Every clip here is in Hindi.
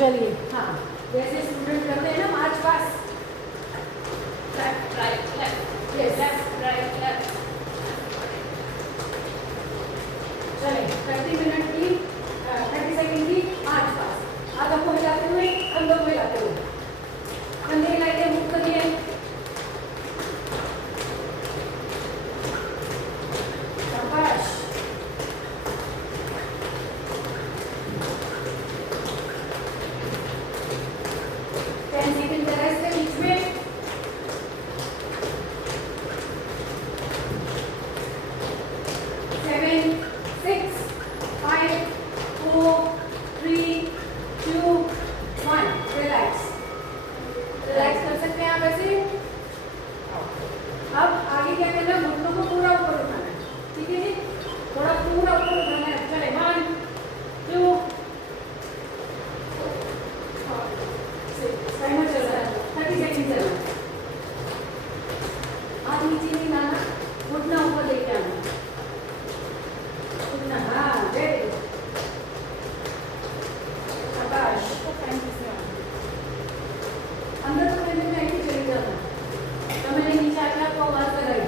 चलिए, हाँ, जैसे स्टूडेंट करते हैं ना march pass, left right left yes, left right left. चले 30 मिनट की 30 सेकंड की मार्च पास। आगे को हिलाते हुए, कंधों को हिलाते हुए, कंधे हिलाइए, मुक्त करिए, शाबाश। 10 सेकंड का रेस्ट है बीच में। 7 6 5 4 3 2 1, रिलैक्स, रिलैक्स कर सकते हैं आप ऐसे। अब आगे क्या करना है, घुटनों को पूरा ऊपर उठाना है, ठीक है जी, थोड़ा पूरा ऊपर उठाना है। चले 1 2 टाइमर चल रहा है, 30 सेकंड चल रहा है। हाथ नीचे नहीं लाना, घुटना ऊपर लेके आना, घुटना, हाँ, वेरी गुड, शाबाश। अंदर तो मैंने नहीं चली जाना, तो मैंने नीचे आके आपको आवाज लगाई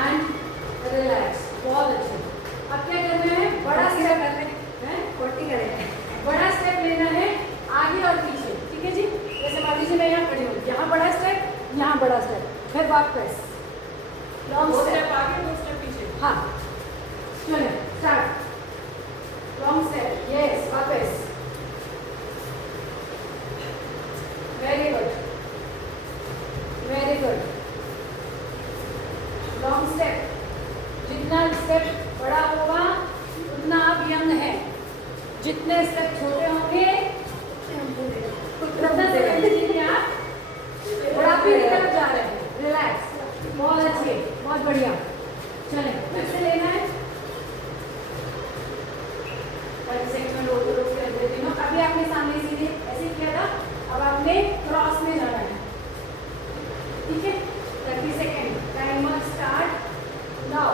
एंड रिलैक्स, बहुत अच्छे। अब क्या करना है, बड़ा स्टेप करना है, 40 करें, बड़ा स्टेप लेना है आगे और पीछे, ठीक है जी। जैसे मान लीजिए मैं यहाँ खड़ी हूँ, यहाँ बड़ा स्टेप, यहाँ बड़ा स्टेप, फिर वापस लॉन्ग दो स्टेप, स्टेप आगे दो स्टेप पीछे। हाँ, चलो स्टार्ट, लॉन्ग स्टेप, यस, वापस, very good, very good, long step. जितना स्टेप बड़ा होगा उतना आप यंग है, जितने स्टेप छोटे होंगे उतना सेकेंड आप बुढ़ापे की तरफ जा रहे हैं। रिलैक्स, बहुत अच्छे, बहुत बढ़िया। चले फिर से लेना है, 30 सेकंड रोक रोक कर देती हूँ। अभी आपने सामने सीधे ऐसे किया था, अब आपने क्रॉस में जाना है, ठीक है। 30 सेकंड, टाइमर स्टार्ट नाउ।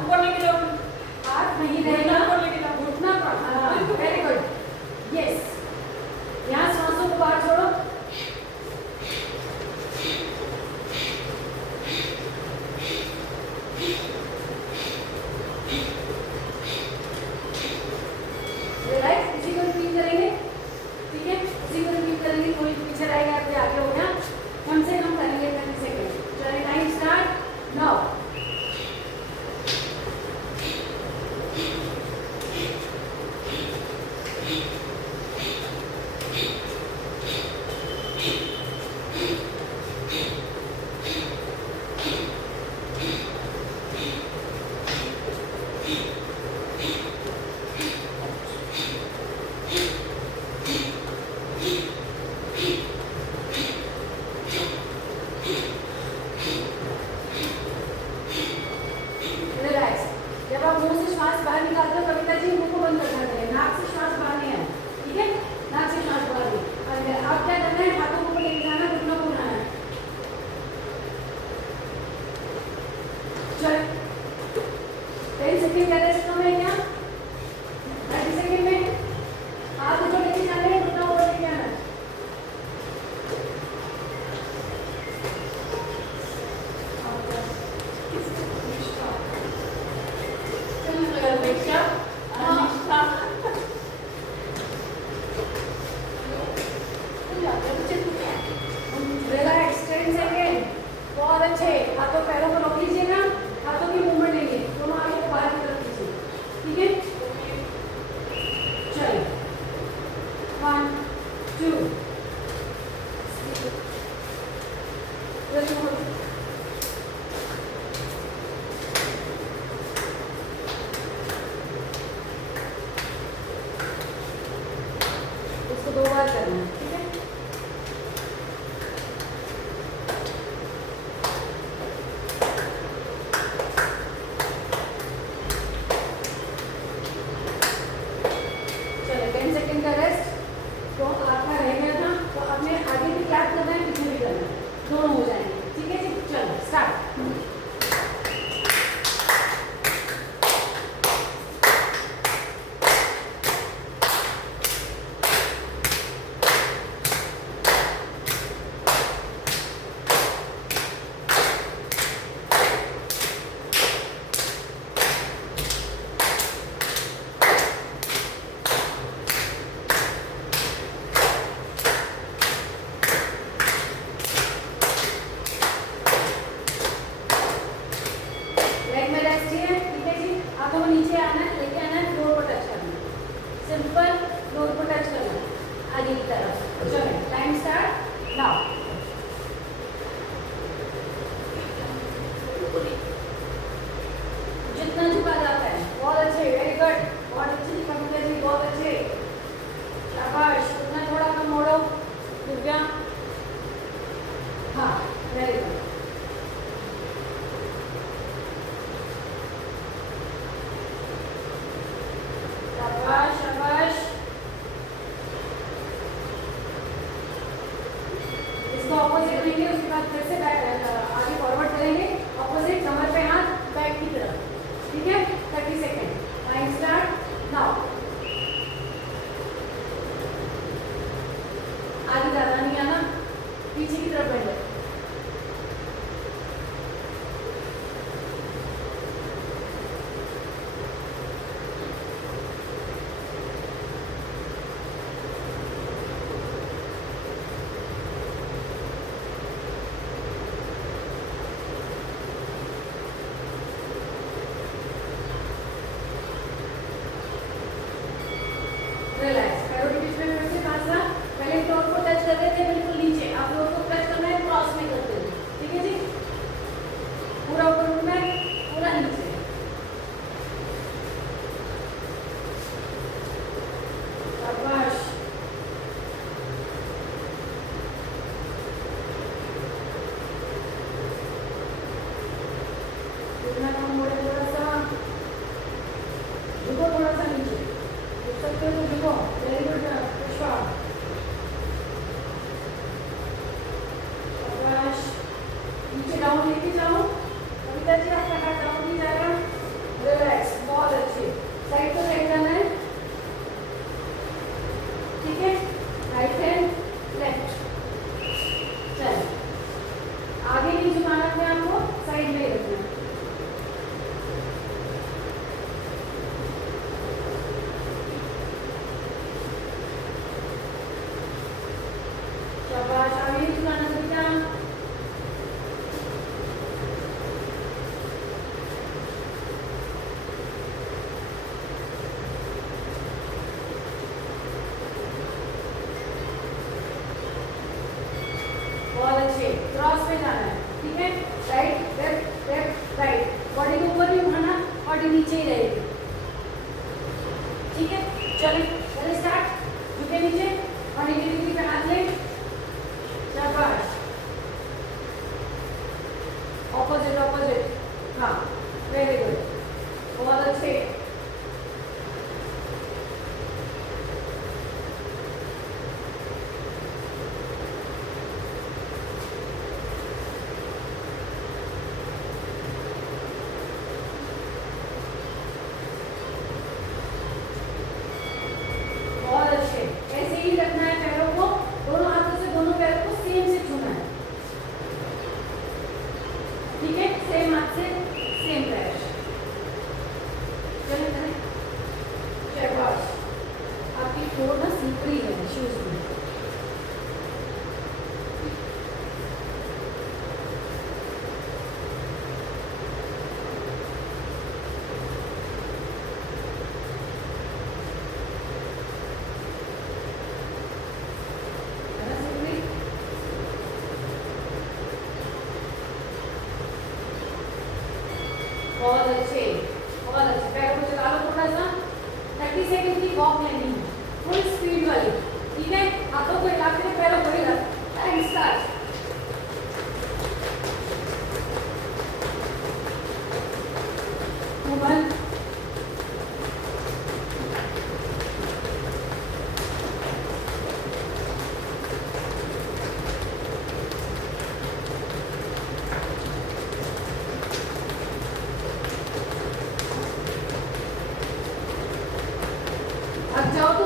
ऊपर लेके जाओ, हाथ नहीं रहेगा, ऊपर लेके जाओ। घुटना पर, वेरी गुड, यस। यहाँ सांसों को बाहर छोड़ो, रिलैक्स, इसी को रिपीट करेंगे, ठीक है, इसी को रिपीट करेंगे। कोई पीछे रहेगा कोई आगे हो गया, कम से कम करेंगे 30 सेकंड। चलिए टाइम स्टार्ट नाउ। रिलैक्स, जब आप मुंह से श्वास बाहर निकालते हो कविता जी, मुंह को बंद करना चाहिए, नाक से श्वास बाहर नहीं आए, ठीक है, नाक से श्वास बाहर नहीं। और आप क्या करना है, हाथों को ऊपर लेके जाना, घुटनों को उठाना है। चल 10 सेकंड का रेस्ट कम है क्या, 30 सेकंड में हाथ ऊपर लेके जाना है, घुटना ऊपर लेके आना है। रिलैक्स, 10 सेकंड, बहुत अच्छे। हाथों पैरों को रोक लीजिएगा, हाथों की मूवमेंट लेंगे, दोनों आगे को बाहर की तरफ खींचिए, ठीक है। चलिए 1 2 इसको 2 बार करना है, ठीक है। चलो 10 सेकंड का रेस्ट, तो आप आगे की तरफ। चलो टाइम स्टार्ट नाउ। जितना झुका जाता है बहुत अच्छे, वेरी गुड, बहुत अच्छी कविता जी, बहुत अच्छे, शाबाश। उतना थोड़ा कम मोड़ो दिव्या, हाँ वेरी गुड। शाबाश शाबाश। इसको ऑपोजिट लेंगे, उसके बाद फिर से आगे फॉरवर्ड करेंगे, ऑपोजिट कमर पे हाथ, बैक की तरफ, ठीक है। 30 सेकेंड, टाइम स्टार्ट नाउ। आगे ज्यादा नहीं आना, पीछे की तरफ बढ़ जाए। रिलैक्स, पैरों के बीच में फिर से खासा, पहले फ्लोर को टच कर रहे थे बिल्कुल नीचे, अब फ्लोर को टच करना है, क्रॉस में करते हुए, ठीक है जी। पूरा ऊपर उठना है, पूरा नीचे। शाबाश। इतना कम मोड़े, थोड़ा सा झुको, थोड़ा सा नीचे झुक सकते हो तो झुको। वेरी गुड पुष्पा, शाबाश। नीचे डाउन लेके जाओ, कविता जी आपका हाथ डाउन नहीं जाएगा। रिलैक्स, बहुत अच्छे, साइड टू साइड जाना है, ठीक है। राइट हैंड लेफ्ट, चल आगे नहीं झुकाना अपने आप को, साइड में ही रखना है। शाबाश, आगे नहीं झुकाना कविता। बहुत अच्छे, क्रॉस पे जाना है, ठीक है। Right left left right, body को ऊपर नहीं उठाना, बॉडी नीचे ही रहेगी, ठीक है। चलिए चलिए स्टार्ट, झुके नीचे, बॉडी की नीचे पे हाथ ले, शाबाश। ऑपोजिट ऑपोजिट, हाँ वेरी गुड, बहुत अच्छे। बहुत अच्छे, ऐसे ही रखना है पैरों को, दोनों हाथों से दोनों पैरों को सेम से छूना है, ठीक है। सेम हाथ से सेम पैर, चलिए करें। शाबाश, आपकी फ्लोर ना स्लिपरी है शूज में। है ना slippery? बहुत अच्छे, बहुत अच्छे, पैरों को चला लो थोड़ा सा। 30 सेकंड की वॉक लेनी है, फुल स्पीड वाली, ठीक है। हाथों को हिलाते हुए पैरों को हिला, टाइम स्टार्ट। मोबाइल अब जाओ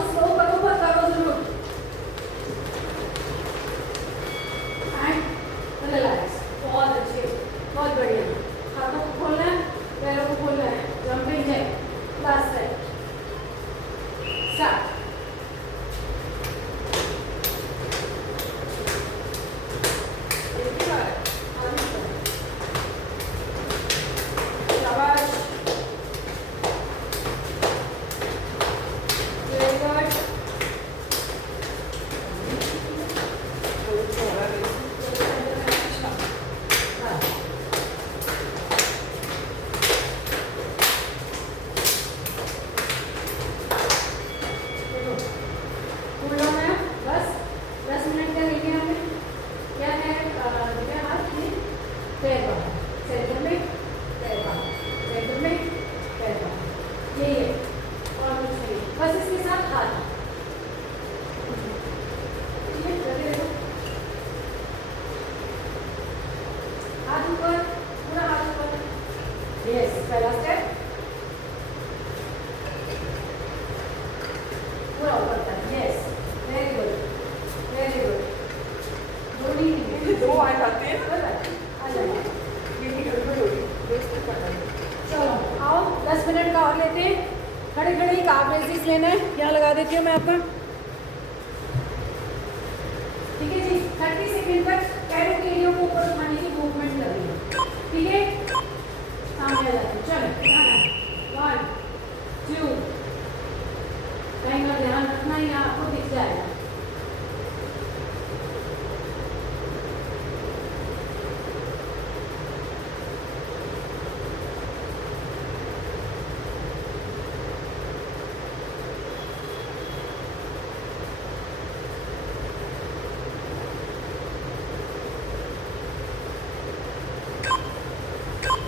देती हूँ मैं आपका। ठीक है जी, 30 सेकंड तक पैरों की एरिया को ऊपर उठाने की मूवमेंट कर रही है। ठीक है, सामने आ जाते हैं। चलो उठाना, 1 2, टाइम का ध्यान रखना, ये आपको दिख जाएगा।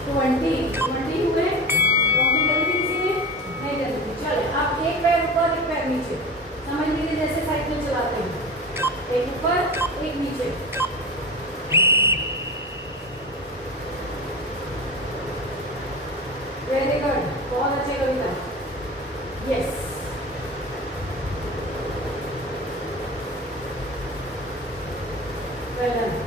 ट्वेंटी हुए। काउंटिंग करी थी किसी ने? नहीं करी थी। चलो आप एक पैर ऊपर एक पैर नीचे, समझ लीजिए जैसे साइकिल चलाते हैं, एक ऊपर एक नीचे। वेरी गुड, बहुत अच्छे कविता। Yes, well done.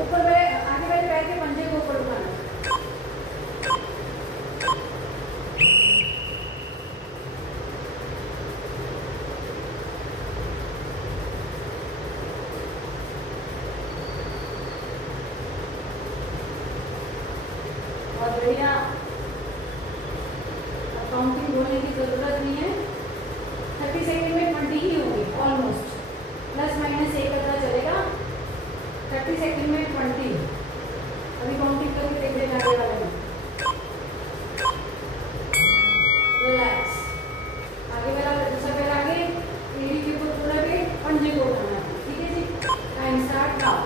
ऊपर वाले आगे वाले पैर के पंजे को ऊपर उठाना। बहुत बढ़िया। काउंटिंग बोलने की जरूरत नहीं है, 30 सेकंड में 20 ही होगी ऑलमोस्ट, प्लस माइनस एक पता चलेगा। 30 सेकंड में 20। अभी काउंटिंग करके देख लेना आगे वाले में। रिलैक्स, आगे वाला दूसरा पैर आगे, एड़ी के ऊपर पूरा के पंजे को उठाना है। ठीक है जी, टाइम स्टार्ट नाउ।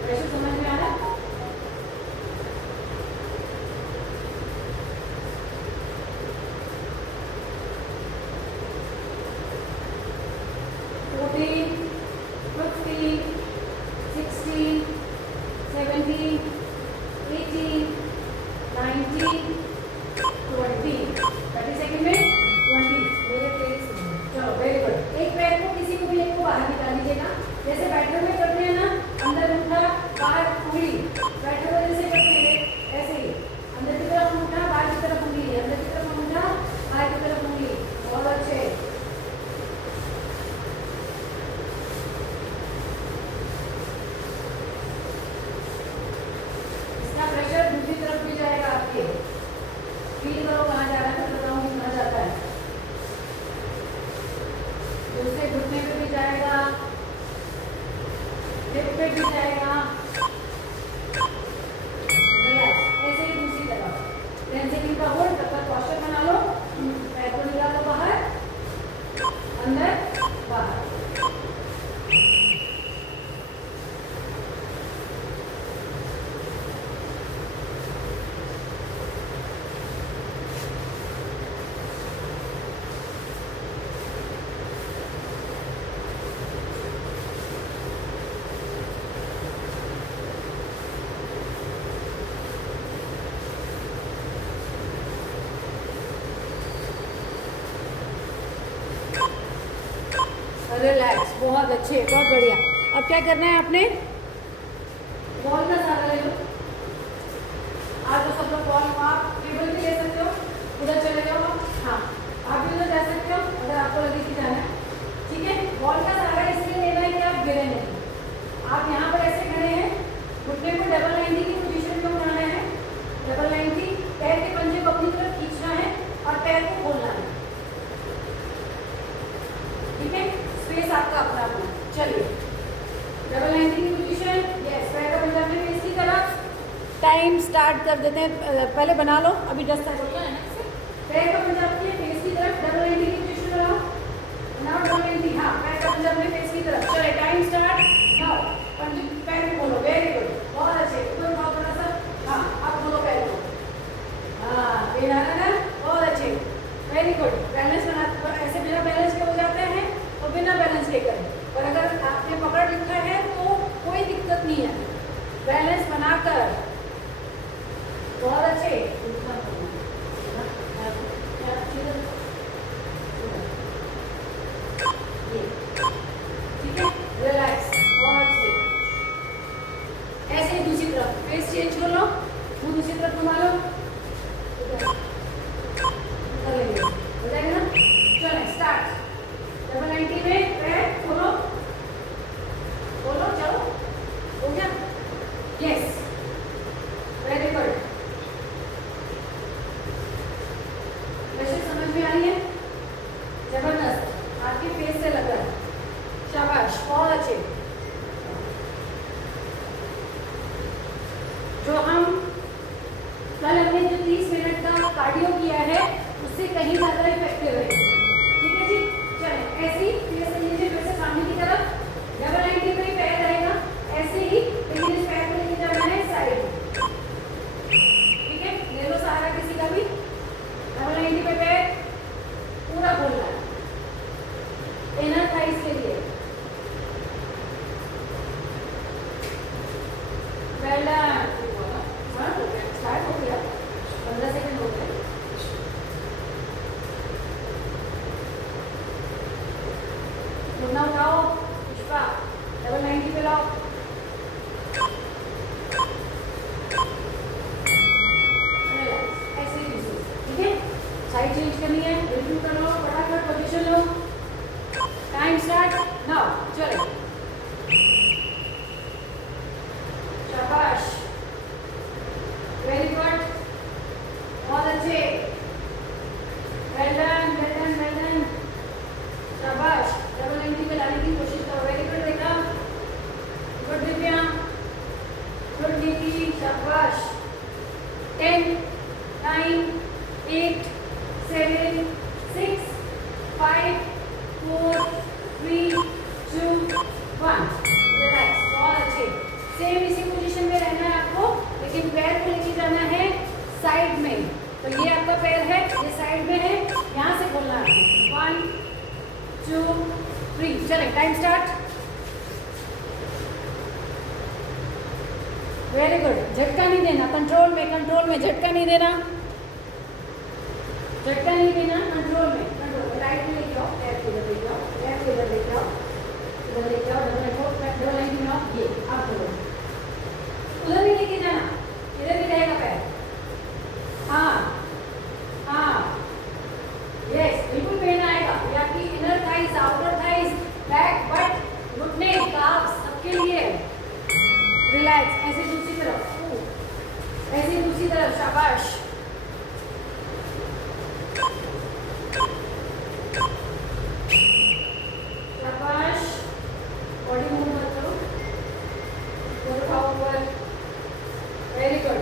प्रेशर समझ में आ रहा है? जैसे बैठक में करते हैं ना, अंदर उठा बाहर उंगली, बैठक में जैसे करते हैं ऐसे ही, अंदर की तरफ उठा बाहर की तरफ उंगली, अंदर की तरफ उठा बाहर की तरफ उंगली। बहुत अच्छे। इसका प्रेशर दूसरी तरफ भी जाएगा आपके, फील करो कहाँ जा रहा है, तो बताऊंगी कहाँ जाता है। दूसरे घुटने पे भी जाएगा, हिप पे भी जाएगा। ऐसे ही दूसरी तरफ 10 सेकंड का होल्ड, तब तक पोस्चर बना लो। पैर को निकालो बाहर, अंदर बाहर। रिलैक्स, बहुत अच्छे, बहुत बढ़िया। अब क्या करना है आपने, बॉल का सहारा ले लो। आज तो सब लोग बॉल आप टेबल पे ले सकते हो, उधर चले जाओ आप। हाँ, आप भी उधर जा सकते हो अगर आपको लगे कि जाना है। ठीक है, बॉल का सहारा इसलिए लेना है कि आप गिरे नहीं। आप यहाँ पर ऐसे खड़े हैं, घुटने को डबल 90 की पोजीशन में उठाना है। डबल 90, पैर के पंजे को अपनी तरफ खींचना है और पैर को खोलना है। ठीक है, स्पेस आपका अपना अपना। चलिए, डबल 90 की पोजीशन। यस, पैर का पंजा अपने फेस की तरफ। टाइम स्टार्ट कर देते हैं, पहले बना लो, अभी 10 सेकंड है। पैर का पंजा अपने फेस की तरफ, डबल 90 की पोजीशन बनाओ। बनाओ डबल 90। हाँ, पैर का पंजा अपने फेस की तरफ। चलिए, टाइम स्टार्ट नाउ। पैर को खोलो, वेरी गुड, बहुत अच्छे। ऊपर बहुत बड़ा सा। हाँ, अब खोलो पैर को। हाँ, ये आ रहा है ना, बहुत अच्छे, वेरी गुड। बैलेंस बना, ऐसे बिना बैलेंस के हो जाते हैं और बिना बैलेंस के करें। फेस चेंज कर लो, मुंह दूसरी तरफ घुमा लो, कर लेंगे, हो जाएगा ना? चलो स्टार्ट। डबल 90 में पैर खोलो, खोलो, चलो, हो गया? Yes, very good. प्रेशर समझ में आ रही है? जबरदस्त, आपके फेस से लग रहा है, शाबाश, बहुत अच्छे। जो हम कल हमने जो 30 मिनट का कार्डियो किया है उससे कहीं ज़्यादा इफेक्टिव है, ठीक है जी? चलें, ऐसे ही फेस से लीजिए, फिर से सामने की तरफ, डबल 90 पे पैर रहेगा, ऐसे ही, लेकिन इस पैर को लेके जाना है साइड, ठीक है? ले लो सहारा किसी का भी, डबल 90 पे पैर पूरा खोलना है, इनर थाइस के लिए, पहला स्टार्ट हो गया, 15 सेकंड हो गए। घुटना उठाओ, पुष्पा, डबल 90 पे लाओ, ऐसे ही दूसरी, ठीक है? साइड चेंज करनी है, रिव्यू कर लो, फटाफट पोजीशन लो, टाइम स्टार्ट नाउ, चलो, शाबाश, वेरी गुड, बहुत अच्छे, well done, well done, well done, शाबाश, डबल 90 पे लाने की कोशिश करो, वेरी गुड बेटा, गुड दिव्या, गुड नीति, शाबाश, 10, 9, 8, 7, 6, 5, 4, 3, 2, 1, रिलैक्स, बहुत अच्छे, सेम इसी पोजीशन में रहना है आपको, लेकिन पैर को लेके जाना है साइड में, तो ये आपका पैर है, ये साइड में है, यहाँ से खोलना है, 1, 2, 3, चले, टाइम स्टार्ट, वेरी गुड, झटका नहीं देना, कंट्रोल में झटका नहीं देना, झटका नहीं देना, कंट्रोल में, राइट में लेके आओ, पैर को इधर लेके आओ, पैर को इधर लेके आओ, इधर लेके आओ, डबल 90 में आओ, ये आप बोलो, उधर नहीं लेके जाना, इधर भी रहेगा पैर, हाँ हाँ, यस, बिल्कुल पेन आएगा, ये आपकी inner thighs, outer thighs, back, but, घुटने, काफ्स, सबके लिए, रिलैक्स, ऐसे दूसरी तरफ, ऐसे दूसरी तरफ, शाबाश, शाबाश, बॉडी मूव मत करो, उठाओ ऊपर, वेरी गुड,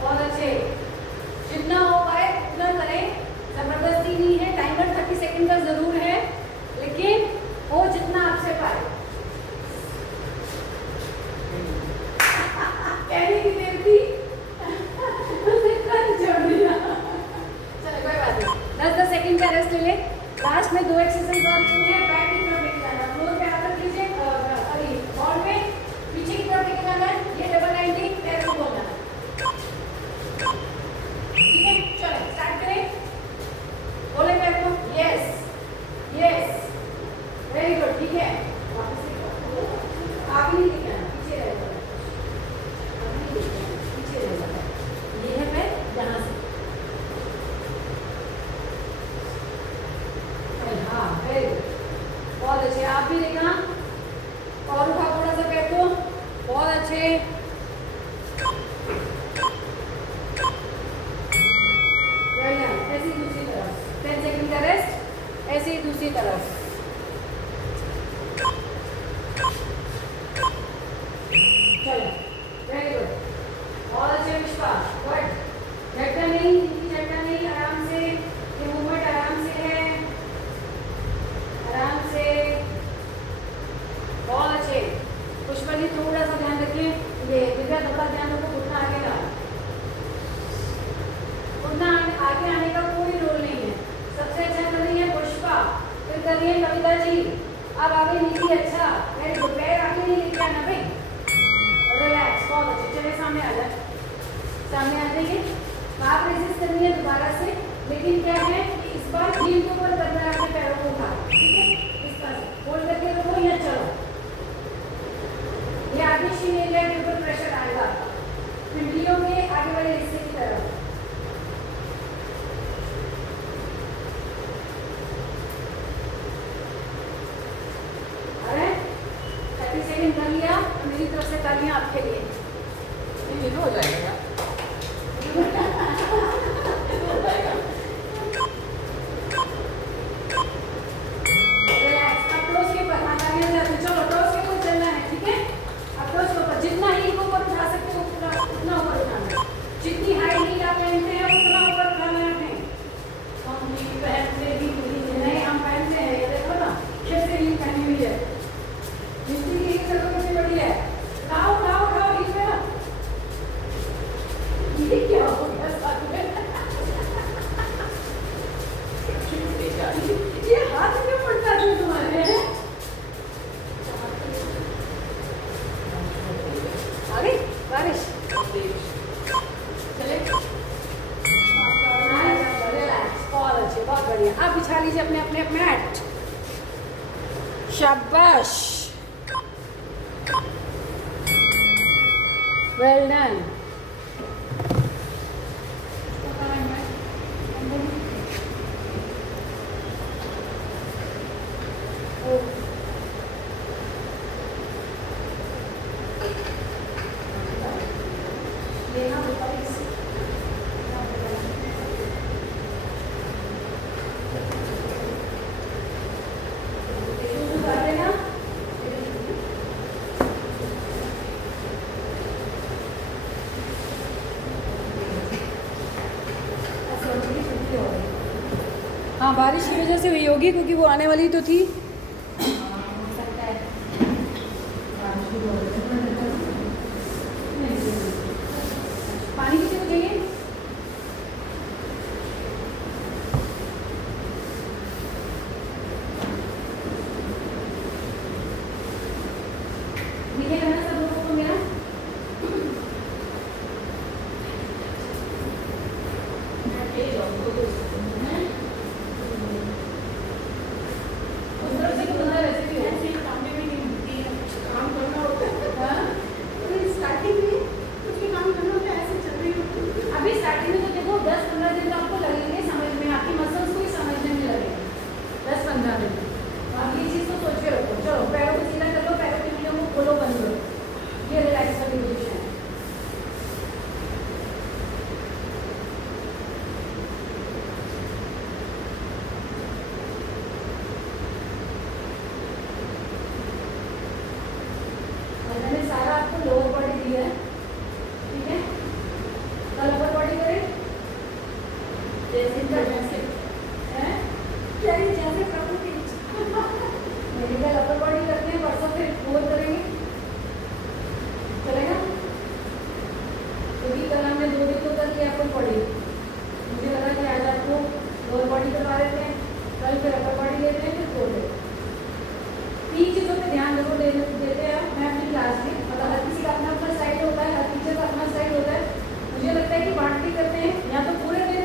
बहुत अच्छे, जितना हो पाए उतना करें, जबरदस्ती नहीं है, टाइमर 30 सेकंड का जरूर है, लेकिन हो जितना आपसे पाए, कहने की देर थी, छोड़ दिया, चलो कोई बात नहीं, 10-10 सेकंड का रेस्ट ले ले, लास्ट में 2 एक्सरसाइज और हैं, बैक की तरफ लेके जाना, फ्लोर पे आकर कीजिए, सॉरी बॉल पे पीछे की तरफ लेके जाना है, ये डबल 90 पैर को खोलना है, ठीक है? चलो स्टार्ट करें, खोले पैर को, यस यस, वेरी गुड, ठीक है, वापस आगे नहीं लेके आना, पीछे रहेगा, पीछे रहेगा, ये है पैर यहाँ से, हाँ वेरी गुड, बहुत अच्छे, आप भी देखना, और उठाओ थोड़ा सा पैर को, बहुत अच्छे, ऐसी दूसरी तरफ, 10 सेकंड का रेस्ट, ऐसे ही दूसरी तरफ, चलो, वेरी गुड, बहुत अच्छे पुष्पा, गुड, झटका नहीं, आराम से, ये मूवमेंट आराम से है, आराम से, बहुत अच्छे, पुष्पा जी थोड़ा सा ध्यान रखिए, ये दिव्या थोड़ा ध्यान रखो, घुटना आगे ना, घुटना आगे आने का कोई रोल नहीं है, सबसे अच्छा कर रही है पुष्पा, फिर कर रही है कविता जी, अब आगे नीचे, अच्छा, वेरी गुड, पैर आगे नहीं लेके आना भाई, रिलैक्स, बहुत अच्छे, चलिए सामने आ जाए, सामने आ जाइए, आप रेजिस्ट करनी है दोबारा से, लेकिन क्या है कि इस बार हील के ऊपर करना है, अपने पैरों को उठा, ठीक है? इस तरह से होल्ड करके रखो, या चलो, ये आगे शीन एरिया के ऊपर प्रेशर आएगा, पिंडलियों के आगे वाले हिस्से की तरफ। अरे 30 सेकंड कर लिया तो मेरी तरफ से तालियां आपके लिए। ये हो जाएगा यार। रिलैक्स। अब टोस के ऊपर हाथ आगे जाते, चलो टोस के ऊपर चलना है, ठीक है। अब टोस के ऊपर जितना हील को ऊपर उठा सकते हो उतना ऊपर उठाना है। जितनी हाई हील आप पहनते हैं उतना ऊपर उठाना है। हम भी पहनते ही नहीं, हम पहनते हैं, ये देखो ना कैसे हील पहनी हुई है। जितनी हील करो उतनी बड़ी है। उठाओ उठाओ उठाओ हील पे ना। ये क्या हो गया साथ में? ये हाथ क्यों पड़ता है तुम्हारे? आ गई बारिश। चले रिलैक्स, बहुत अच्छे, बहुत बढ़िया। आप बिछा लीजिए अपने अपने मैट। शाबाश, वेल डन। हाँ, बारिश की वजह से हुई होगी क्योंकि वो आने वाली तो थी। पानी किसी को चाहिए? दिखेगा ना सब लोगों को मेरा? अभी स्टार्टिंग में तो देखो 10-15 दिन तो आपको लगेंगे समझ में, आपकी मसल्स को ही समझने में लगेंगे 10-15 दिन। आप ये चीज़ को सोच के रखो। चलो पैरों को सीधा कर लो, पैरों की उंगलियों को खोलो, बंद करो। ये रिलैक्स वाली पोजीशन है। और मैंने सारा आपको लोअर बॉडी दिया है, ठीक है। कल अपर बॉडी करें जैसे हैं? क्या ये जैसे प्रभु की मेरी कल अपर बॉडी करते हैं, परसों फिर लोअर करेंगे, चलेगा? क्योंकि कल हमने 2 दिन तो कर लिया अपर बॉडी। मुझे लगा कि आज आपको लोअर बॉडी करवा देते हैं, कल फिर अपर बॉडी लेते हैं, फिर खोलते हैं। 3 चीज़ों पे ध्यान जरूर देते हैं मैं अपनी क्लास में। मतलब हर किसी का अपना अपना स्टाइल होता है, हर टीचर का अपना स्टाइल होता है। मुझे लगता है कि बांटती करते हैं, या तो पूरे दिन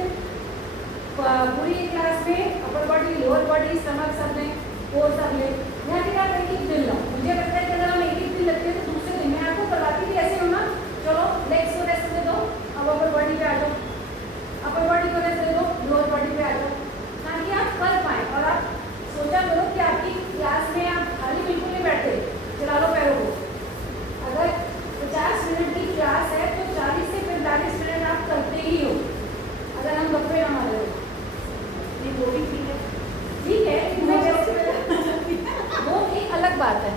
पूरी क्लास में upper body, lower body, stomach सब में कोर सब में, या फिर आप एक दिन लो। मुझे लगता है कि अगर हम एक दिन लगते हैं तो दूसरे दिन मैं आपको करवाती भी ऐसे होना। चलो लेग्स को रेस्ट दे दो, अब अपर बॉडी पे आ जाओ, अपर बॉडी को रेस्ट दे दो, लोअर बॉडी पे आ जाओ, ताकि आप कर पाएँ। और आप सोचा करो कि आपकी क्लास में आप खाली बिल्कुल नहीं बैठते, चला लो पैरों को। अगर 50 मिनट की क्लास है तो 40 से 45 मिनट आप करते ही हो, अगर हम गप्पे ना मारे। ये वो भी ठीक है। ठीक है, वो एक अलग बात है,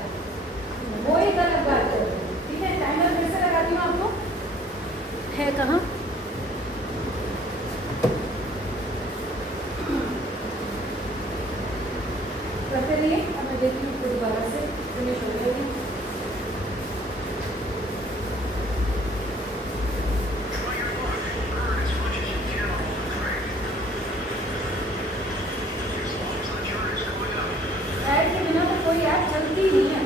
वो एक अलग बात है, ठीक है। टाइमर फिर से लगाती हूँ आपको। है कहाँ? करते रहिए। अब मैं देखती हूँ दोबारा से फिनिश हो जाएगी। ऐड के बिना तो कोई ऐप चलती नहीं है।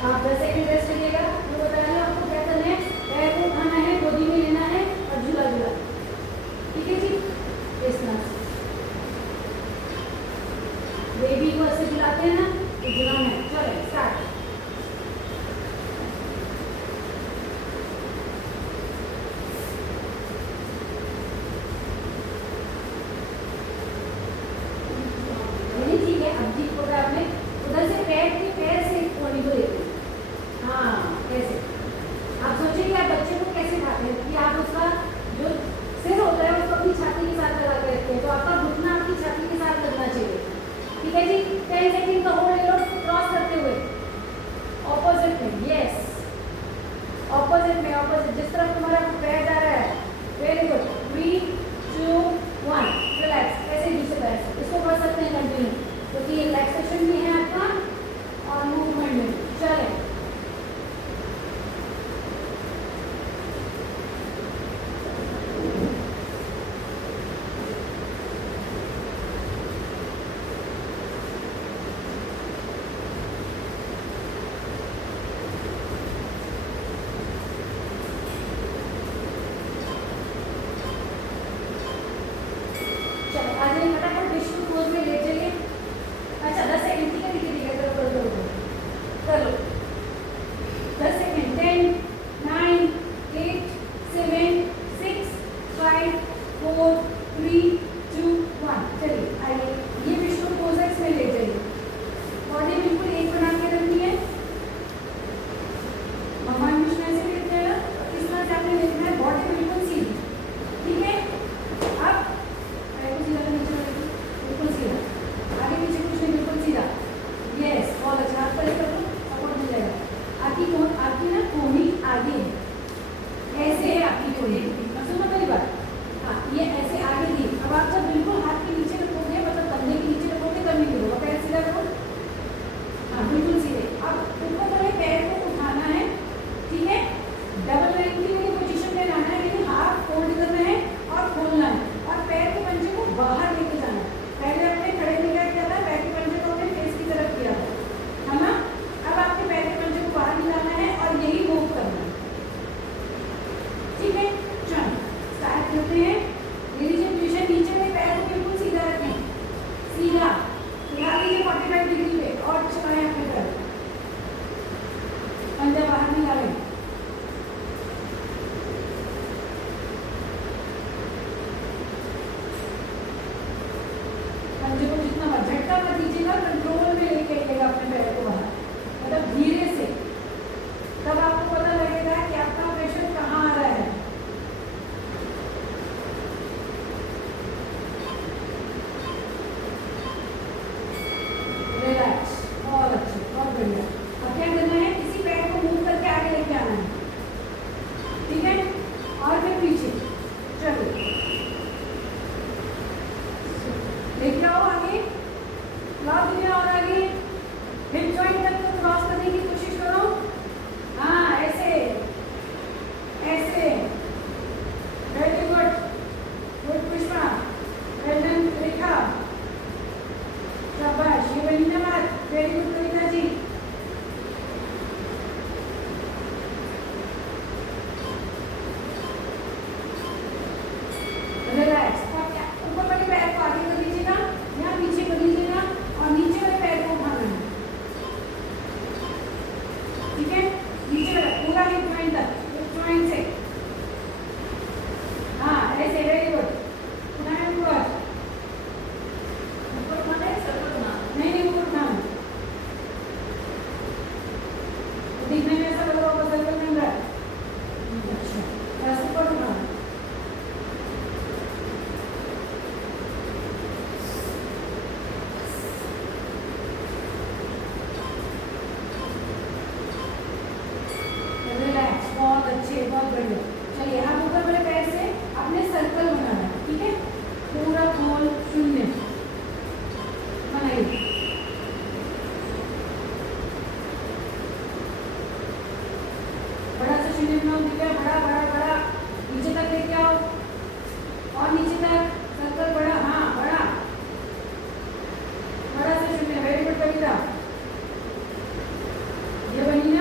आप 10 सेकंड रेस्ट लीजिएगा। जो बताया आपको क्या करना है, पैर को उठाना है, गोदी में लेना है और झूला झूला, ठीक है जी। इस तरह से बेबी को ऐसे झुलाते हैं ना, तो झुलाना है। चलो स्टार्ट। ठीक है, अब ठीक होगा। आपने उधर से पैर से कोनी को लेते हैं। हाँ ऐसे आप सोचिए कि आप बच्चे को कैसे उठाते हैं कि आप उसका जो सिर होता है उसको अपनी छाती के साथ लगा के रखते हैं, तो आपका घुटना आपकी छाती के साथ लगना चाहिए, ठीक है जी। 10 सेकंड का होल्ड लो, क्रॉस करते हुए ऑपोजिट में, यस ऑपोजिट में, ऑपोजिट जिस तरफ तुम्हारा पैर जा रहा है। Very good. 3 2 1 रिलैक्स। ऐसे दूसरे पैर से इसको कर सकते हैं कंटिन्यू, क्योंकि ये रिलैक्सेशन भी है आपका और मूवमेंट में। चले फटाफट विष्णु पोज में ले जाइए। अच्छा 10 सेकंड, ठीक है ठीक है ठीक है, कर लो 10 सेकंड। 10 9 8 7 6 5 4 3 2 1। चलिए आइए, ये विष्णु पोज है, इसमें ले जाइए। बॉडी बिल्कुल एक बना के रखनी है। भगवान विष्णु ऐसे लेते हैं, इस तरह से आपने देखना है, बॉडी बिल्कुल सीधी, ठीक है। अब बिल्कुल सीधा, आगे पीछे कुछ नहीं, बिल्कुल सीधा। यस बहुत अच्छा, हाथ पर कर दो, सपोर्ट मिल जाएगा। आपकी ना कोहनी आगे है, ऐसे है आपकी कोहनी। सुनो मेरी बात, हाँ ये ऐसे आगे थी। अब आप जब बिल्कुल हाथ के नीचे रखोगे, मतलब कंधे के नीचे रखोगे तब नहीं गिरोगे, पैर सीधा रखो, हाँ बिल्कुल सीधे। अब ऊपर वाले पैर को उठाना है, ठीक है। डबल लेग की वाली पोजीशन में लाना है, लेकिन हाथ फोल्ड करना है और खोलना है और पैर के पंजे को बाहर लेके जाना है। पहले आपने खड़े में किया था, पैर के पंजे को अपने फेस की तरफ किया था, है ना। अब आपके पैर के पंजे को बाहर निकालना है और यही मूव करना है, ठीक है। चलो स्टार्ट करते हैं। ले लीजिए पोजीशन, नीचे में पैर को बिल्कुल सीधा रखें, सीधा लगा लीजिए 45 डिग्री पे और चलाएं अपने पैर, पंजा बाहर निकालें। पंजे को जितना झटका मत दीजिएगा, कंट्रोल में लेके आइएगा अपने पैर को बाहर, मतलब धीरे से। तब आपको पता लगेगा कि आपका प्रेशर कहाँ आ रहा है। रिलैक्स, बहुत अच्छे, बहुत बढ़िया। अब क्या करना है, इसी पैर को मूव करके आगे लेके आना है, ठीक है। और फिर पीछे चलो, लेके आओ आगे, लाओ दीजिए और आगे, हिप जॉइंट तक को क्रॉस करने की कोशिश करो। हाँ ऐसे ऐसे, very good, good Pushpa, well done Rekha, शाबाश, ये बनी ना बात, very good Kavita ji. Relax. ऊपर वाले पैर को आगे कर लीजिएगा, यहाँ पीछे कर लीजिएगा और नीचे वाले पैर को उठाना है, ठीक है। नीचे वाला पूरा हिप जॉइंट तक, हिप जॉइंट से, हाँ ऐसे, वेरी गुड। उठाएं ऊपर, ऊपर उठाना है, सर्कल उठाना नहीं, नहीं ऊपर उठाना, दिखने में ऐसा लग रहा होगा सर्कल में रहा है। अच्छा ऐसे ऊपर उठाना, रिलैक्स, बहुत अच्छे, बहुत बढ़िया। चलिए अब ऊपर वाले पैर से अपने सर्कल बनाना है, ठीक है। पूरा खोल शून्य बनाइए, बड़ा सा शून्य बनाओ, ठीक है। बड़ा बड़ा बड़ा नीचे तक लेके आओ और नीचे तक सर्कल बड़ा, हाँ बड़ा बड़ा सा शून्य, वेरी गुड कविता। ये बनी ना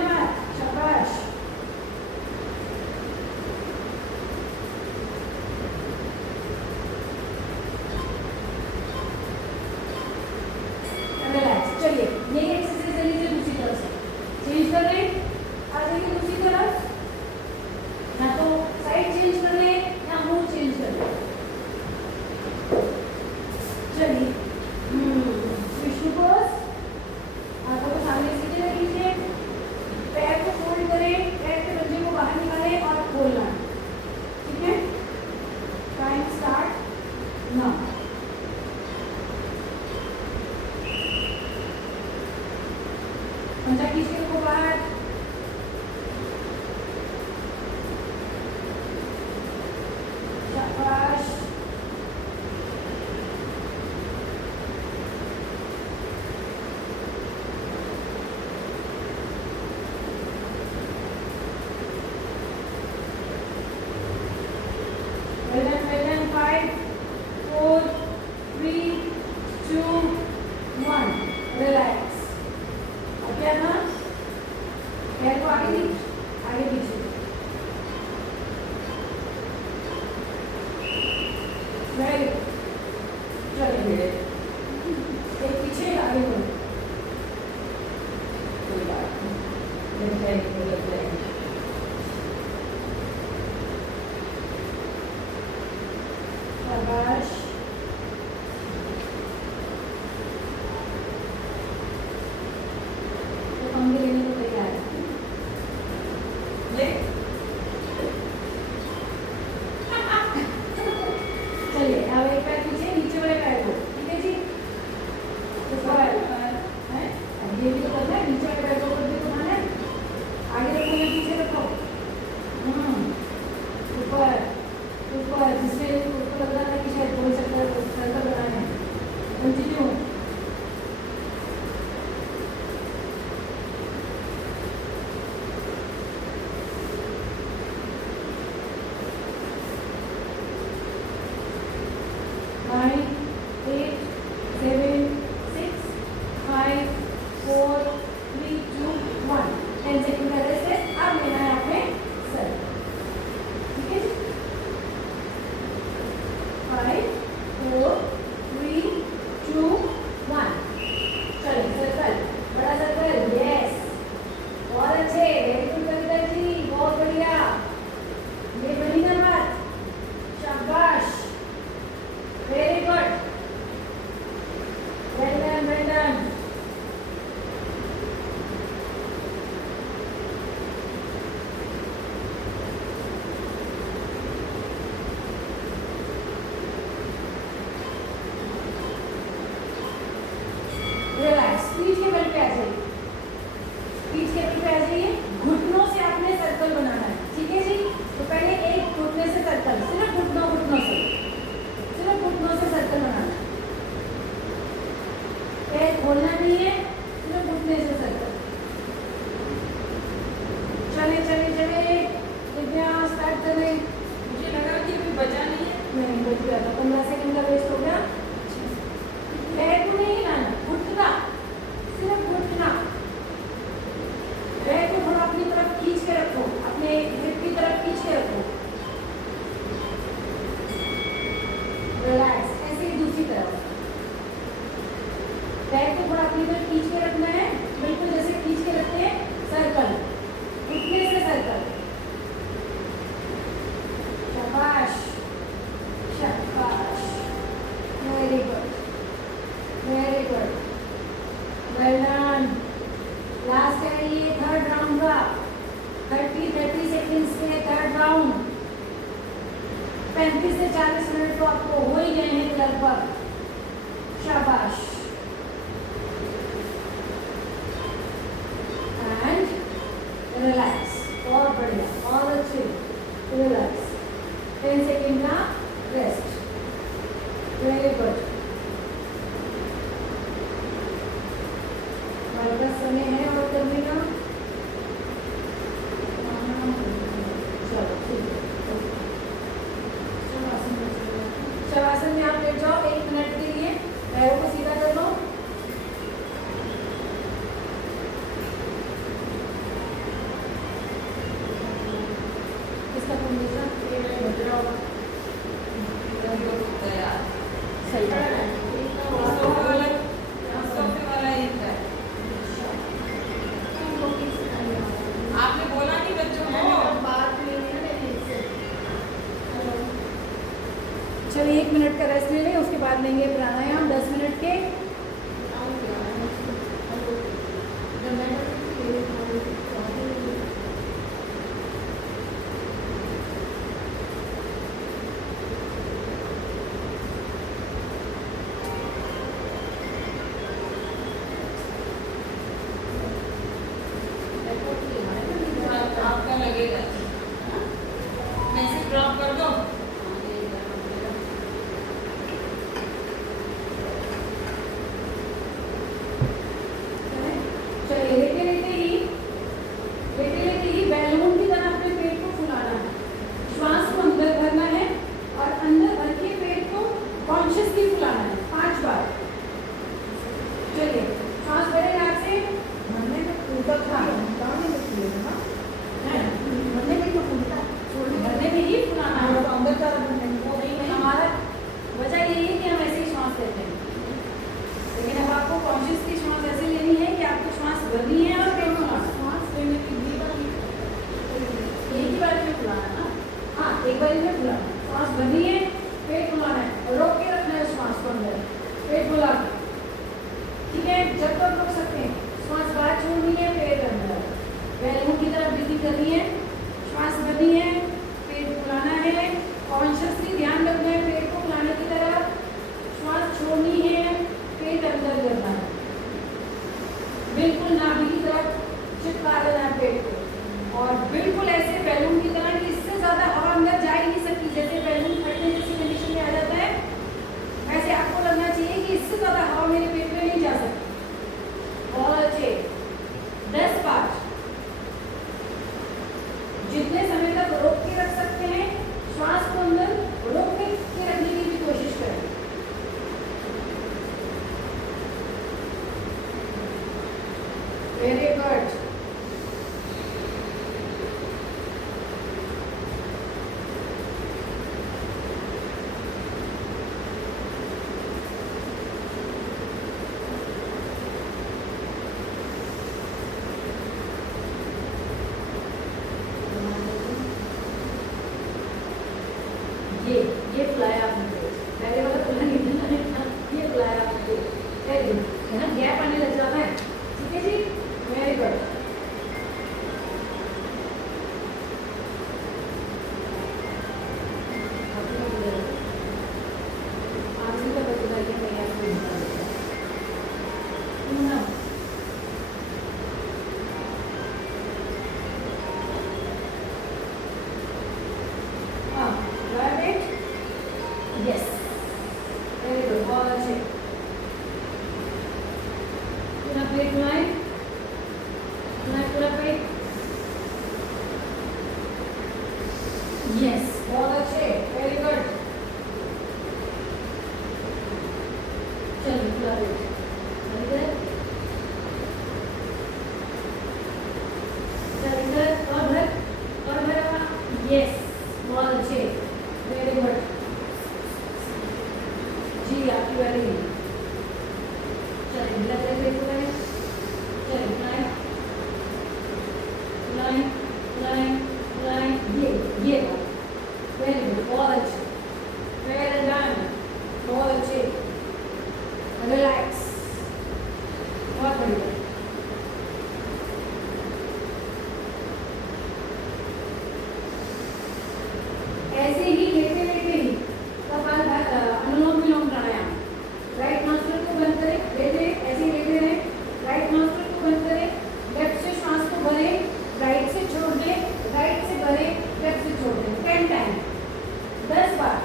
पंजा खींच के रखो बाहर। शाबाश। Well done, 5, 4, 3, 2, 1. Relax. अब क्या था? पैर को आगे पीछे। Very good. चलिए एक पीछे आगे बढ़ो। कोई बात नहीं। शाबाश। तो हम भी लेने को तैयार हैं। ले चलिए अब एक पैर पीछे, नीचे वाले पैर को, ठीक है जी। है अब ये भी तो करना है, नीचे वाले पैर को भी तो घुमाना है। आगे रखो या पीछे रखो। ऊपर ऊपर, जिससे उसको लग रहा था कि शायद बोल सकता है सर्कल बनाना है। कंटिन्यू। Nine, 8, 7, 6, 5, 4, 3, 2, 1. 10 सेकंड का रेस्ट है। अब लेना है आपने सर, ठीक है जी। 5, 4, 3, 2, 1. चलिए सर्कल, बड़ा सर्कल। यस, बहुत अच्छे, वेरी गुड कविता जी, बहुत बढ़िया। ये बनी ना बात, शाबाश, very good, well done, well done. Relax, पीठ के बल पे आ जाइए, पीठ के बल पे आ जाइए। घुटनों से आपने सर्कल बनाना है, ठीक है जी। तो पहले एक घुटने से सर्कल, सिर्फ घुटनों से, सिर्फ घुटनों से सर्कल बनाना है। पैर खोलना नहीं है, सिर्फ घुटने से सर्कल। चले चले चले, कृपया स्टार्ट करें। मुझे लगा कि अभी बचा नहीं है। नहीं बच गया था, 15 सेकंड का वेस्ट हो गया। पैर को नहीं हिलाना, घुटना, सिर्फ घुटना। पैर को थोड़ा अपनी तरफ खींच के रखो, अपने हिप की तरफ खींच के रखो। रिलैक्स, ऐसे ही दूसरी तरफ। पैर को थोड़ा अपनी तरफ खींच के रखना है, बिल्कुल जैसे खींच के रखते हैं सर्कल, घुटने से सर्कल। शाबाश शाबाश, very good, very good, well done. Last है ये थर्ड राउंड का, 30 सेकेंड्स के थर्ड राउंड। 35 से 40 मिनट तो आपको हो ही गए हैं लगभग। शाबाश। एंड रिलैक्स, और बढ़िया, और अच्छे, रिलैक्स। 10 सेकेंड का रेस्ट, वेरी गुड। हमारे पास समय है और करने का। चलो ठीक है, शवासन में आप लेट जाओ 1 मिनट के लिए, पैरों को सीधा कर लो। इसका कंडीशन ये बज रहा होगा। सही बात है। सोफे वाला एक है। आपने बोला नहीं बच्चों को। चलिए 1 मिनट का रेस्ट ले लें, उसके बाद लेंगे प्राणायाम 10 मिनट के। लगेगा। मैसेज ड्रॉप कर दो। चलिए लेटे लेटे ही बैलून की तरह अपने पेट को फुलाना है, श्वास को अंदर भरना है और अंदर भर के पेट को कॉन्शियसली फुलाना है 5 बार। चलिए श्वास भरे नाक से, मरने में फूलता था, दाने में फूलेगा ना, मरने में तो फूलता, भरने में ही फुलाना है। तो अंदर का भरने में वो नहीं हमारा वजह यही है कि हम ऐसे ही श्वास लेते हैं, लेकिन अब आपको कॉन्शियसली श्वास ऐसे लेनी है कि आपको श्वास भरनी है और पेट फुलाना। सांस लेने की भी एक ही बार में फुलाना है ना, हाँ एक बार में फुलाना, श्वास भरनी है, पेट फुलाना है और रोक के रखना है श्वास को अंदर, पेट फुला के, ठीक है। जब तक रोक सकते हैं, श्वास बाहर छोड़नी है, पेट अंदर, बैलून की तरफ ब्रीथिंग करनी है, श्वास भरनी है, पेट फुलाना है, कॉन्शियसली ध्यान रखना है पेट को फुलाने की तरफ, श्वास छोड़नी है, पेट अंदर करना है, बिल्कुल नाभि की तरफ चिपका देना है पेट को, और बिल्कुल ऐसे बैलून की तरह कि इससे ज़्यादा हवा अंदर जा ही नहीं सकती। जैसे बैलून फटने जैसी कंडीशन में आ जाता है, वैसे आपको लगना चाहिए कि इससे ज़्यादा हवा मेरे पेट में नहीं जा सकती। बहुत अच्छे, 10 बार, जितने समय तक रोक के रख सकते हैं श्वास को अंदर रोक के रखने की भी कोशिश करें। Very good. ये फुलाया आपने पेट, पहले वाला फुला नहीं था, ये फुलाया आपने पेट, वेरी गुड, है ना, गैप आने लग जाता है, ठीक है जी, वेरी गुड। आखिरी का बचना है, मैं आपको बता देता हूँ। हाँ, right? Yes. Very good. बहुत अच्छे। पूरा पेट घुमाएं, पूरा पेट। Yes. बहुत अच्छे। Very good. चलिए पूरा पेट। Very good. चलिए और भर। Yes. बहुत अच्छे, वेरी गुड जी, आपकी बारी है। चलिए ब्लड प्रेशर को करें, चलिए फुलाएं, ये वेरी गुड, बहुत अच्छे, वेरी डन, बहुत अच्छे, रिलैक्स, बहुत बढ़िया। ऐसे ही लेटे ही अनुलोम विलोम प्राणायाम, राइट नॉस्ट्रिल को बंद करें, लेटे ऐसे ही लेटे रहें, राइट नॉस्ट्रिल को बंद करें, लेफ्ट से श्वास को भरें, राइट से छोड़ दें, राइट से भरें, लेफ्ट से छोड़ दें, 10 टाइम, 10 बार।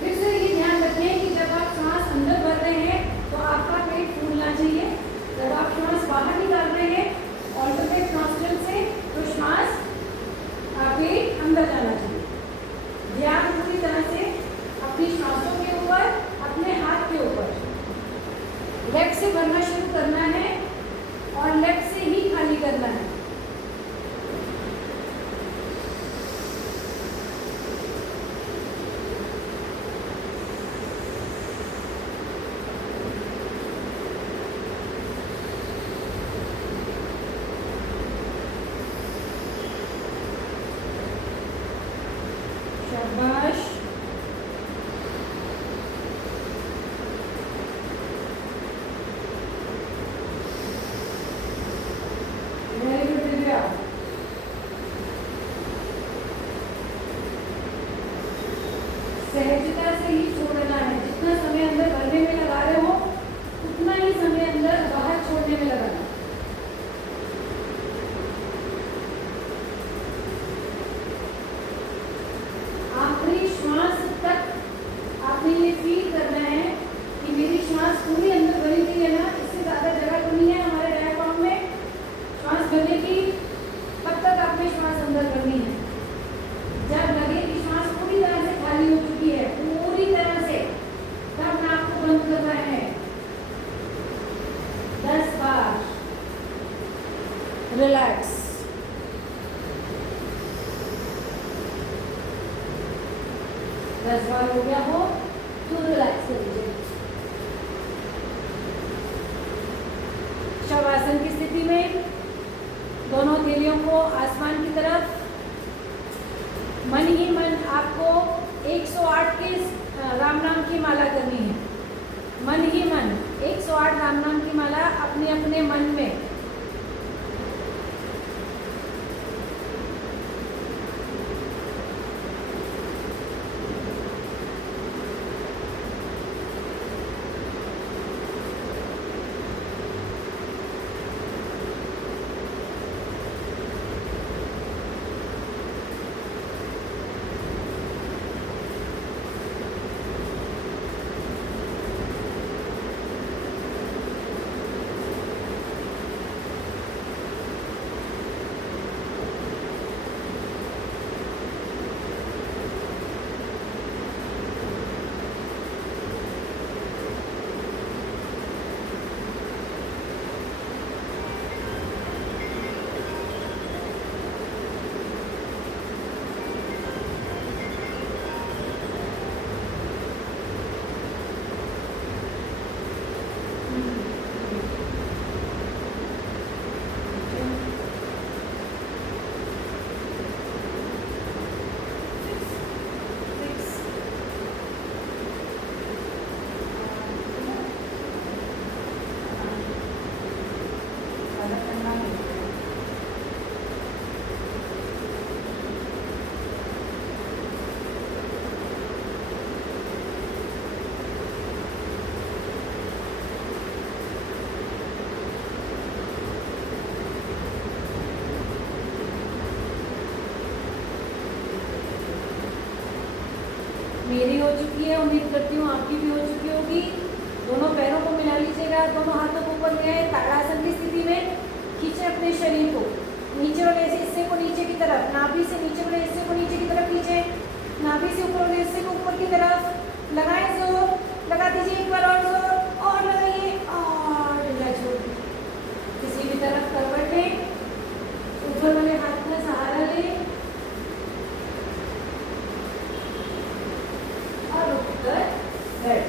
फिर से ये ध्यान रखें कि जब आप श्वास अंदर भर रहे हैं तो आपका पेट फूलना चाहिए, जब आप श्वास बाहर निकाल रहे हैं ऑल्टरनेट नॉस्ट्रिल से तो श्वास आपके अंदर जाना चाहिए। ध्यान पूरी तरह से अपनी श्वासों के ऊपर, अपने हाथ के ऊपर, लेफ्ट से भरना शुरू करना है और लेफ्ट से ही खाली करना है। शाबाश, वेरी गुड दिव्या। सहजता से ही छोड़ना है, जितना समय अंदर भरने में लगा रहे हो उतना ही समय अंदर बाहर छोड़ने में लगाना। रिलैक्स। दस बार हो गया हो तो रिलैक्स कर लीजिए। शवासन की स्थिति में दोनों हथेलियों को आसमान की तरफ, मन ही मन आपको 108 की राम नाम की माला करनी है। मन ही मन 108 राम नाम की माला अपने अपने मन में। मेरी हो चुकी है, उम्मीद करती हूँ आपकी भी हो चुकी होगी। दोनों पैरों को मिला लीजिएगा, दोनों हाथों को ऊपर ले आए, ताड़ासन की स्थिति में खींचे अपने शरीर को नीचे वाले हिस्से को नीचे की तरफ, नाभि से नीचे वाले हिस्से को नीचे की तरफ खींचे, नाभि से ऊपर वाले हिस्से को ऊपर की तरफ लगाएं, जोर लगा दीजिए, एक बार और जोर और लगाइए और रिलैक्स छोड़ दीजिए। किसी भी तरफ करवट लें, ऊपर वाले हाथ का सहारा लें और रुककर बैठ।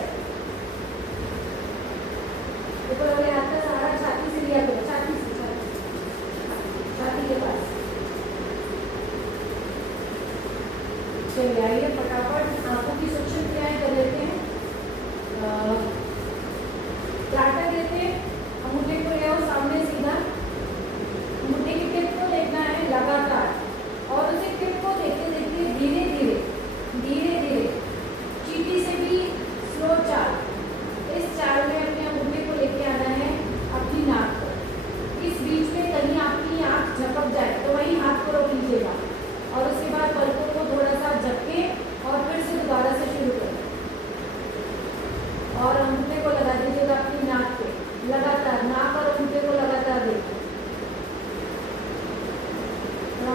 ऊपर वाले हाथ का सहारा छाती से लिया करो, छाती के पास। चलिए आइए फटाफट आंखों की सूक्ष्म क्रियाएं कर लेते हैं। टाटा देते हैं, अंगूठे को ले आओ सामने सीधा, अंगूठे की टिप को देखना है लगातार और उसे टिप को देखते देखते धीरे धीरे धीरे धीरे चीटी से भी स्लो चाल, इस चाल में अपने अंगूठे को लेके आना है अपनी नाक पर। इस बीच में कहीं आपकी आंख झपक जाए तो वहीं हाथ को रोक लीजिएगा और उसके बाद पलकों को थोड़ा सा झपके और फिर से दोबारा से शुरू करें और अंगूठे को लगा दीजिएगा अपनी नाक पे, लगातार नाक और अंगूठे को लगातार देखें।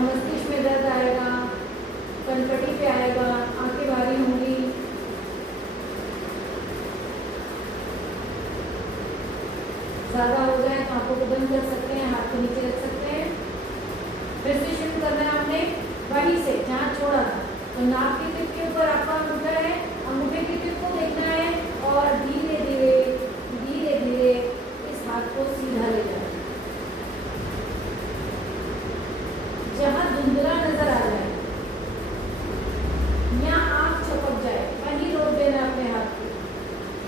मस्तिष्क में दर्द आएगा, कनपटी पे आएगा, आंखें भारी होंगी। ज्यादा हो जाए तो आंखों को बंद कर सकते हैं, हाथ को नीचे रख सकते हैं। फिर से शुरू करना है आपने वहीं से जहाँ छोड़ा था। तो नाक की टिप के ऊपर आपका अंगूठा है, अंगूठे की टिप को देखना है और धीरे धीरे धीरे धीरे इस हाथ को सीधा ले जाना। जहाँ धुंधला नजर आ जाए या आंख छपक जाए वहीं रोक देना अपने हाथ को,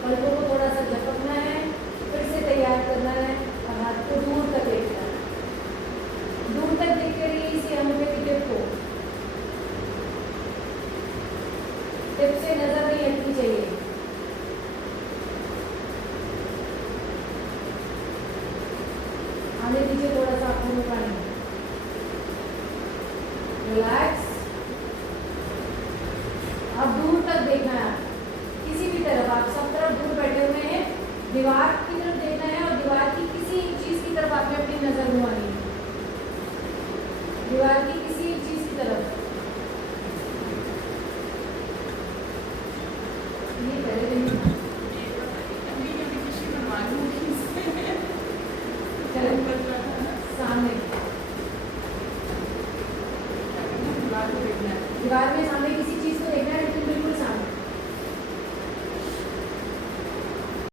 पलकों को थोड़ा सा झपकना है, फिर से तैयार करना है और हाथ को दूर तक देखना है। दूर तक देखते रहिए इसी अंगूठे की टिप को, टिप से नजर नहीं हटनी चाहिए। आने दीजिए थोड़ा सा आपको पानी, रिलैक्स। अब दूर तक देखना है, किसी भी तरफ, आप सब तरफ दूर बैठे हुए हैं, दीवार की तरफ देखना है और दीवार की किसी चीज की तरफ आपने अपनी नजर घुमानी है, दीवार की किसी चीज की तरफ। ये पहले दिन